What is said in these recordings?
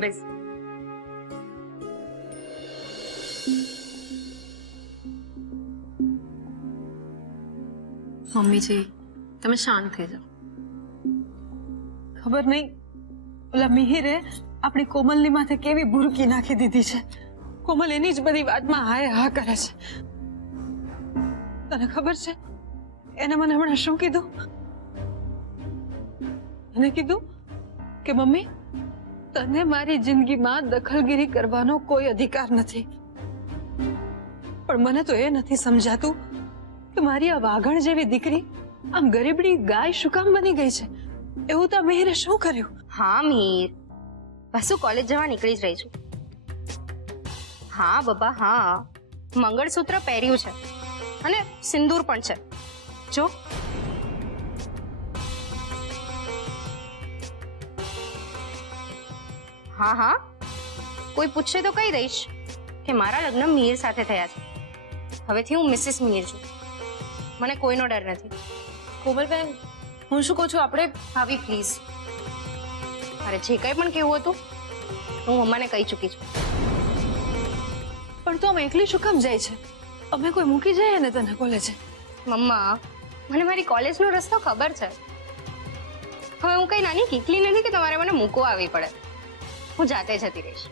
બેસ. મમ્મીજી, તમે શાંત થઈ જાઓ. ખબર નહીં ઓલા મિહિરે આપણી કોમલની માથે કેવી બુરકી નાખી દીધી છે. કોમલ એની જ બધી વાતમાં હાય હા કરે છે. તને ખબર છે એને મને હમણાં શું કીધું? એને કીધું કે મમ્મી, તને મારી જિંદગીમાં દખલગીરી કરવાનો કોઈ અધિકાર નથી. પણ મને તો એ નથી સમજાતું કે મારી આ વાઘણ જેવી દીકરી આમ ગરીબડી ગાય શું કામ બની ગઈ છે? એવું તો મિહિરે શું કર્યું? હા મિહિર, બસ હું કોલેજ જવા નીકળી જ રહી છું. હા બાબા હા, મંગળસૂત્ર પહેર્યું છે અને સિંદૂર પણ છે. જો હા હા, કોઈ પૂછશે તો કહી દઈશ કે મારા લગ્ન મિહિર સાથે થયા છે. હવેથી હું મિસિસ મિહિર છું. મને કોઈનો ડર નથી. કોમલબેન, હું શું કહું છું, આપણે ભાભી પ્લીઝ, અરે જે કંઈ પણ કહેવું હતું હું મમ્માને કહી ચૂકી છું. પણ તું આમ એકલી શું કામ જાય છે? અમે કોઈ મૂકી જાય ને તને કોલેજે? મમ્મા, મને મારી કોલેજનો રસ્તો ખબર છે. હવે હું કઈ નાની કીકલી નથી કે તમારે મને મૂકવા આવી પડે. હું જાતે જતી રહીશ.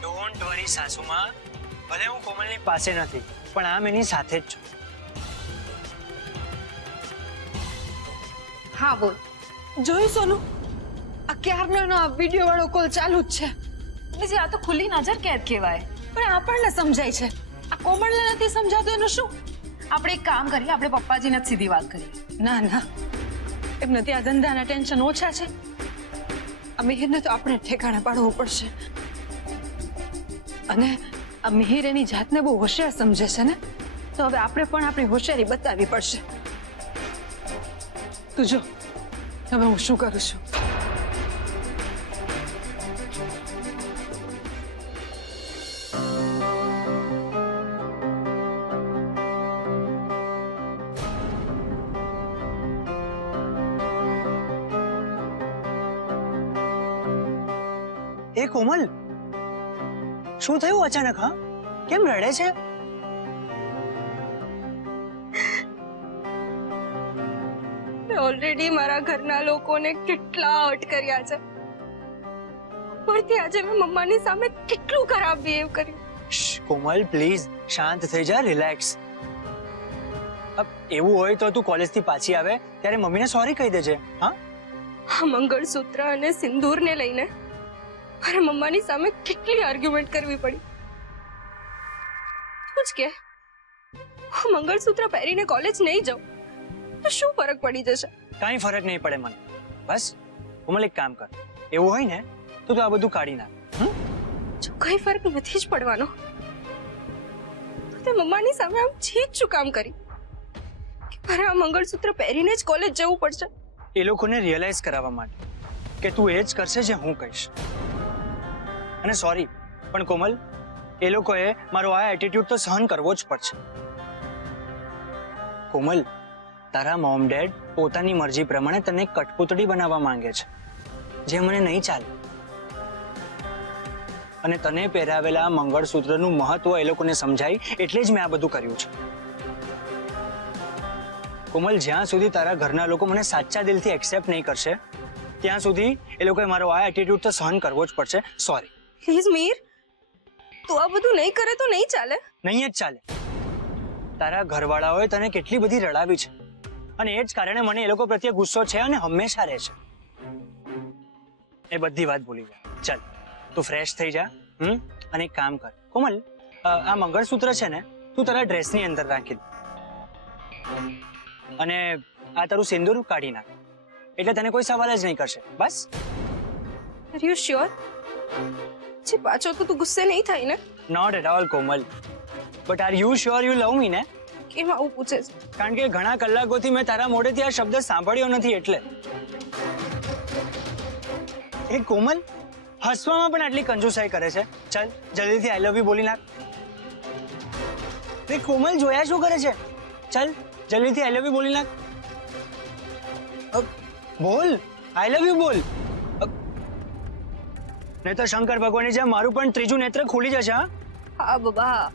ડોન્ટ વરી સાસુમાં, ભલે હું કોમલની પાસે નથી પણ આમ એની સાથે જ છું. હા બોલ. જોયું સોનું, આ ક્યારનો એનો આ વિડીયો વાળો કોલ ચાલુ જ છે. બીજી આ તો ખુલ્લી નજર કેદ કહેવાય, પણ આપણને સમજાય છે. આ કોમળને નથી સમજાતું એનું શું? આપણે એક કામ કરીએ, આપણે પપ્પાજીને જ સીધી વાત કરીએ. ના ના, એમને ત્યાં ધંધાના ટેન્શન ઓછા છે. આ મિહિરને તો આપણે ઠેકાણે પાડવું પડશે. અને આ મિહિર એની જાતને બહુ હોશિયાર સમજે છે ને, તો હવે આપણે પણ આપણી હોશિયારી બતાવવી પડશે. તું જો હવે હું શું કરું છું. એ કોમલ, શું થયું અચાનક? હા, કેમ રડે છે? ઓલરેડી મારા ઘરના લોકોને કેટલા હર્ટ કર્યા છે, પરથી આજે મેં મમ્માની સામે કેટલું ખરાબ બિહેવ કર્યું. કોમલ પ્લીઝ શાંત થઈ જા, રિલેક્સ. એવું હોય તો તું કોલેજથી પાછી આવે ત્યારે મમ્મીને સોરી કહી દેજે. હા, આ મંગળસૂત્ર અને સિંદૂરને લઈને મારે મમ્માની સામે કેટલી આર્ગ્યુમેન્ટ કરવી પડી. તું જ કે હું મંગળસૂત્ર પહેરીને કોલેજ નહીં જાઉં તો શું ફરક પડી જશે? કાંઈ ફરક નહીં પડે મને. બસ કોમલ એક કામ કર, એવું હોય ને તો તું આ બધું કાઢી નાખ. જો કઈ ફરક નથી જ પડવાનો તો તે મમ્માની સામે આમ ચીજ શું કામ કરી કે મારે આ મંગળસૂત્ર પહેરીને જ કોલેજ જવું પડશે? એ લોકોને રિયલાઇઝ કરાવવા માટે કે તું એ જ કરશે જે હું કહીશ. અને સોરી પણ કોમલ, એ લોકોએ મારો આ એટીટ્યુડ તો સહન કરવો જ પડશે. કોમલ, તારા મોમ ડેડ પોતાની મરજી પ્રમાણે તને કઠપૂતળી બનાવવા માંગે છે, જે મને નહીં ચાલે. અને તને પહેરાવેલા મંગળસૂત્રનું મહત્વ એ લોકોને સમજાય એટલે જ મેં આ બધું કર્યું છે. કોમલ, જ્યાં સુધી તારા ઘરના લોકો મને સાચા દિલથી એક્સેપ્ટ નહીં કરશે ત્યાં સુધી એ લોકોએ મારો આ એટીટ્યુડ તો સહન કરવો જ પડશે. સોરી. પ્લીઝ મીર, તું આ બધું નહીં કરે તો નહીં ચાલે. નહીં જ ચાલે. તારા ઘરવાળાઓએ તને કેટલી બધી રડાવી છે અને એ જ કારણે મને એ લોકો પ્રત્યે ગુસ્સો છે અને હંમેશા રહે છે. એ બધી વાત ભૂલી જા. ચાલ તું ફ્રેશ થઈ જા. અને એક કામ કર કોમલ, આ મંગળસૂત્ર છે ને તું તારા ડ્રેસની અંદર રાખી દે અને આ તારું સિંદૂર કાઢી નાખ, એટલે તને કોઈ સવાલ જ નહીં કરશે. બસ. Are you sure? જી પાછો તો તું ગુસ્સે નહીં થાય ને? Not at all Komal, but are you sure you love me ને? કેમ આવું પૂછે છે? કારણ કે ઘણા કલાકોથી મેં તારા મોઢેથી આ શબ્દ સાંભળ્યો નથી એટલે. એ કોમલ, હસવામાં પણ આટલી કંજુસાઈ કરે છે. ચાલ જલ્દીથી આઈ લવ યુ બોલી નાખ. એ કોમલ, જોયા શું કરે છે? ચાલ જલ્દીથી આઈ લવ યુ બોલી નાખ. બોલ, આઈ લવ યુ બોલ. નહીં તો શંકર ભગવાનની જેમ મારું પણ ત્રીજું નેત્ર ખુલી જશે. હા હા બાબા હા.